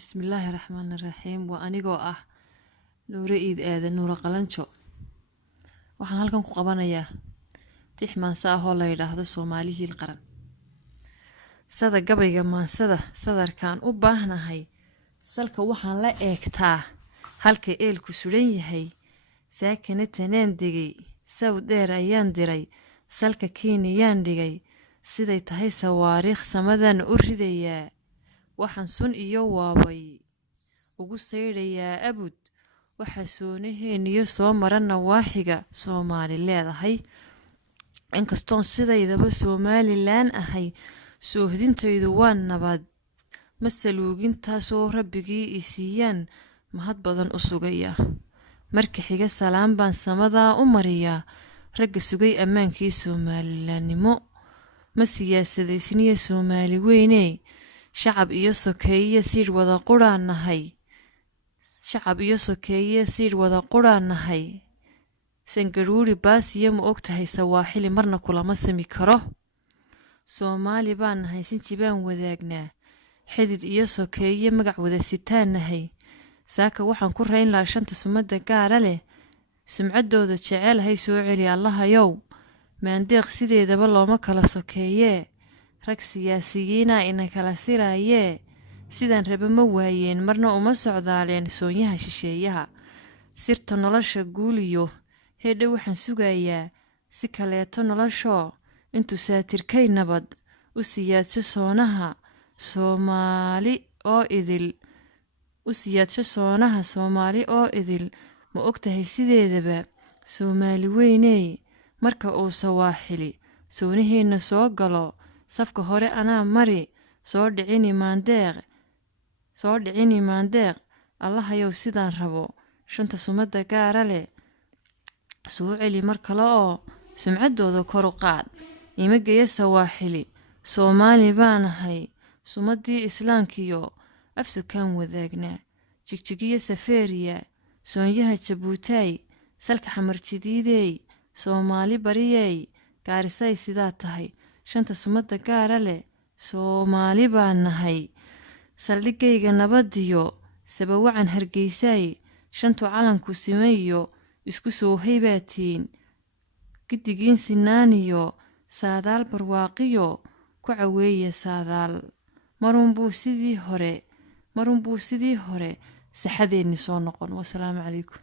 بسم الله الرحمن الرحيم وأنيقو نوري إيد آذن نورا قلنشو waxaan halkan ku qabanayaa tix maansa ah oo la yiraahdo Soomaalihi qaran sada gabayga maansada sadarkan u baahnahay salka waxaan la eegtaa halka eelku suran yahay saakina tanaan digay sawdeer ayaan diray salka kiiniyaan dhigay siday tahay sawaariikh samadan u ridayaa waxaan sun iyo waabay ugu sayrayaa abud waxa soonaheeniyo soo marana waaxiga Soomaali leedahay inkastoon sidaydaba Somaliland ahay soohdintaydu waa nabad masaluugintaasoo rabbigii isiiyaan mahad badan u sugaya marka xiga salaam baan samadaa u mariyaa ragga sugay ammaankii Somalilandnimo ma siyaasadeysniyo Soomaali weynee shacab iyo sokeeye siir wada quraanahay shacab iyo sokeeye siir wada quraanahay sangaruuri baasiyo ma ogtahay sawaaxili marna kulama sami karo Soomaali baan nahay sintii baan wadaagnaa xidid iyo sokeeye magac wada sitaanahay saaka waxaan ku rayn laa shanta sumada gaara leh sumcadooda jecelahay soo celi allahayow maandeeq sideedaba looma kala sokeeye rag siyaasiyiina ina kala siraayee sidaan raba ma waayeen marna uma socdaaleen soonyaha shisheeyaha sirta nolosha guuliyo heedhe waxaan sugayaa si kaleeto nolosho intuu saatirkay nabad u siyaadso soonaha Soomaali oo idil u siyaadso soonaha Soomaali oo idil ma ogtahay sideedaba Soomaali weynee marka uu sawaaxili soonaheena soo galo safka hore anaa mari soo dhicini maandeeq allahayow sidaan rabo shanta sumada gaara leh soo celi mar kale oo sumcadooda kor u qaad ima geeya sawaaxili Soomaali baan ahay sumadii islaankiyo afsukaan wadaagnaa jigjigiyo safeeriya soonyaha jabuutay salka xamar jidiidey Soomaali bariyey gaarisay sidaa tahay shanta sumada gaara leh Soomaali baan nahay saldhigayga nabadiyo sabawacan hargeysay shantu calanku simayo isku soo haybaatiin gidigiin sinaaniyo saadaal barwaaqiyo ku caweeye saadaal marun buu sidii hore saxadeeni soo noqon wassalaamu calaykum